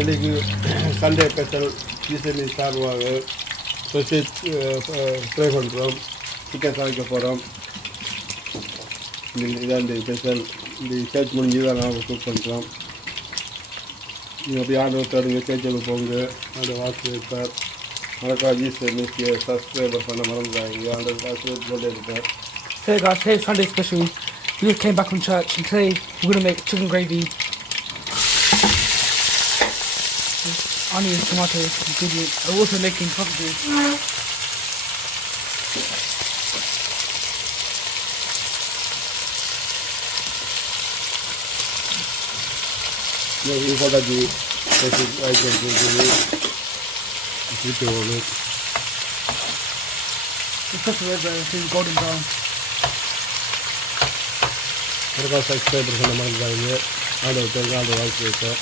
இன்னைக்கு Sunday special ஈசனி சார்பாக சொசேஜ் ஃப்ரை பண்ணுறோம், சிக்கன் சமைக்க போகிறோம். இதான் இந்த ஸ்பெஷல். இந்த சேர்ச் முடிஞ்சு தான் நாங்கள் குக் பண்ணுறோம். நீங்கள் அப்படி ஆர்டர் தருங்க, சேர்ச்சில் போங்க, ஆர்டர் வாட்ச் வைப்பார். மறக்காம ஈசனி சப்ஸ்கிரைபர் பண்ண மறந்துடாங்க. ஆர்டர் வாட்ச் போட்டே இருப்பார். Hey guys, today's Sunday special. We just came back from church and today we're gonna make chicken gravy. Onions, tomatoes, ingredients. I'm also making sausages. We got the basic items to do. Just cook it over until golden brown. மறக்காம சப்ஸ்கிரைபர் பண்ண மறந்துடாதீங்க. Order watch வைப்பார்.